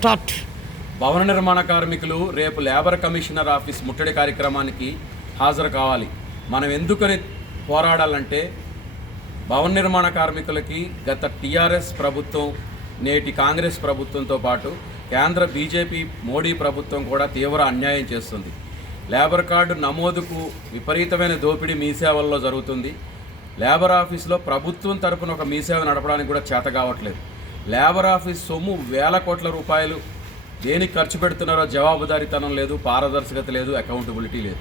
Start. భవన నిర్మాణ కార్మికులు రేపు లేబర్ కమిషనర్ ఆఫీస్ ముట్టడి కార్యక్రమానికి హాజరు కావాలి. మనం ఎందుకని పోరాడాలంటే భవన నిర్మాణ కార్మికులకి గత టీఆర్ఎస్ ప్రభుత్వం, నేటి కాంగ్రెస్ ప్రభుత్వంతో పాటు కేంద్ర బీజేపీ మోడీ ప్రభుత్వం కూడా తీవ్ర అన్యాయం చేస్తుంది. లేబర్ కార్డు నమోదుకు విపరీతమైన దోపిడీ మీ సేవల్లో జరుగుతుంది. లేబర్ ఆఫీస్లో ప్రభుత్వం తరపున ఒక మీ సేవ నడపడానికి కూడా చేత కావట్లేదు. లేబర్ ఆఫీస్ సొమ్ము వేల కోట్ల రూపాయలు దేనికి ఖర్చు పెడుతున్నారో జవాబుదారీతనం లేదు, పారదర్శకత లేదు, అకౌంటబిలిటీ లేదు.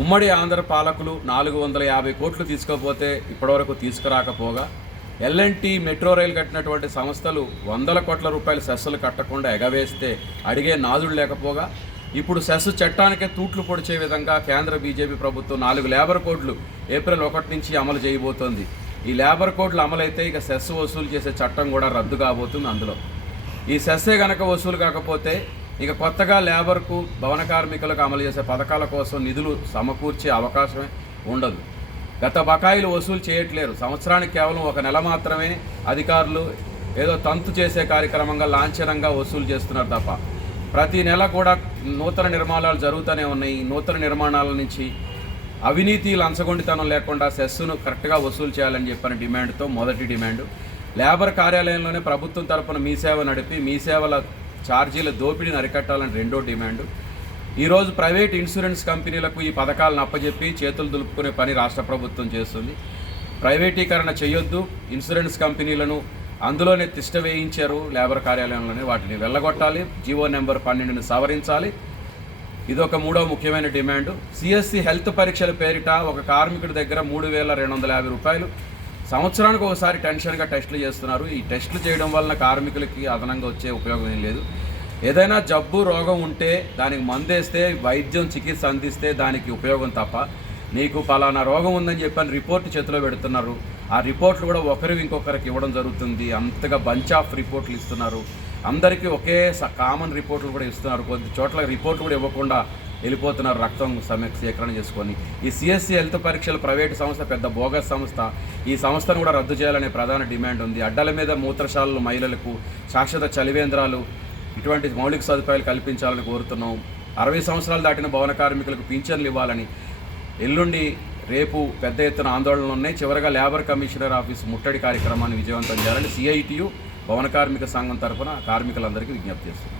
ఉమ్మడి ఆంధ్ర పాలకులు 450 కోట్లు తీసుకోపోతే ఇప్పటివరకు తీసుకురాకపోగా ఎల్ఎన్టీ మెట్రో రైలు కట్టినటువంటి సంస్థలు 100 కోట్ల రూపాయల సెస్సులు కట్టకుండా ఎగవేస్తే అడిగే నాదుడు లేకపోగా ఇప్పుడు సెస్ చట్టానికే తూట్లు పొడిచే విధంగా కేంద్ర బీజేపీ ప్రభుత్వం 4 లేబర్ కోడ్లు ఏప్రిల్ 1 నుంచి అమలు చేయబోతోంది. ఈ లేబర్ కోడ్లు అమలైతే ఇక సెస్ వసూలు చేసే చట్టం కూడా రద్దు కాబోతుంది. అందులో ఈ సెస్సే గనక వసూలు కాకపోతే ఇక కొత్తగా లేబర్కు, భవన కార్మికులకు అమలు చేసే పథకాల కోసం నిధులు సమకూర్చే అవకాశమే ఉండదు. గత బకాయిలు వసూలు చేయట్లేరు. సంవత్సరానికి కేవలం 1 నెల మాత్రమే అధికారులు ఏదో తంతు చేసే కార్యక్రమంగా లాంఛనంగా వసూలు చేస్తున్నారు తప్ప ప్రతి నెల కూడా నూతన నిర్మాణాలు జరుగుతూనే ఉన్నాయి. ఈ నూతన నిర్మాణాల నుంచి అవినీతి, లంచగొండితనం లేకుండా సెస్సును కరెక్ట్గా వసూలు చేయాలని చెప్పిన డిమాండ్తో మొదటి డిమాండు. లేబర్ కార్యాలయంలోనే ప్రభుత్వం తరపున మీ సేవ నడిపి మీ సేవల ఛార్జీల దోపిడీని అరికట్టాలని రెండో డిమాండు. ఈరోజు ప్రైవేట్ ఇన్సూరెన్స్ కంపెనీలకు ఈ పథకాలను అప్పజెప్పి చేతులు దులుపుకునే పని రాష్ట్ర ప్రభుత్వం చేస్తుంది. ప్రైవేటీకరణ చేయొద్దు, ఇన్సూరెన్స్ కంపెనీలను అందులోనే తిష్ట వేయించారు లేబర్ కార్యాలయంలోనే, వాటిని వెళ్ళగొట్టాలి. జీవో నెంబర్ 12ని సవరించాలి. ఇదొక మూడో ముఖ్యమైన డిమాండు. సిఎస్సి హెల్త్ పరీక్షల పేరిట ఒక కార్మికుడి దగ్గర 3,250 రూపాయలు సంవత్సరానికి ఒకసారి టెన్షన్గా టెస్టులు చేస్తున్నారు. ఈ టెస్టులు చేయడం వలన కార్మికులకి అదనంగా వచ్చే ఉపయోగం ఏం లేదు. ఏదైనా జబ్బు, రోగం ఉంటే దానికి మందేస్తే, వైద్యం, చికిత్స అందిస్తే దానికి ఉపయోగం తప్ప నీకు పలానా రోగం ఉందని చెప్పని రిపోర్ట్ చేతిలో పెడుతున్నారు. ఆ రిపోర్ట్లు కూడా ఒకరికి ఇంకొకరికి ఇవ్వడం జరుగుతుంది. అంతగా బంచ్ ఆఫ్ రిపోర్ట్లు ఇస్తున్నారు. అందరికీ ఒకే కామన్ రిపోర్ట్లు కూడా ఇస్తున్నారు. కొద్ది చోట్ల రిపోర్ట్లు కూడా ఇవ్వకుండా వెళ్ళిపోతున్నారు రక్తం సేకరణ చేసుకొని. ఈ సిఎస్సి హెల్త్ పరీక్షలు ప్రైవేటు సంస్థ, పెద్ద బోగస్ సంస్థ. ఈ సంస్థను కూడా రద్దు చేయాలనే ప్రధాన డిమాండ్ ఉంది. అడ్డల మీద మూత్రశాలలు మహిళలకు, శాశ్వత చలివేంద్రాలు, ఇటువంటి మౌలిక సదుపాయాలు కల్పించాలని కోరుతున్నాం. 60 సంవత్సరాలు దాటిన భవన కార్మికులకు పింఛన్లు ఇవ్వాలని. ఎల్లుండి, రేపు పెద్ద ఎత్తున ఆందోళనలు ఉన్నాయి. చివరగా లేబర్ కమిషనర్ ఆఫీస్ ముట్టడి కార్యక్రమాన్ని విజయవంతం చేయాలని సిఐటియు భవన కార్మిక సంఘం తరఫున కార్మికులందరికీ విజ్ఞప్తి చేస్తుంది.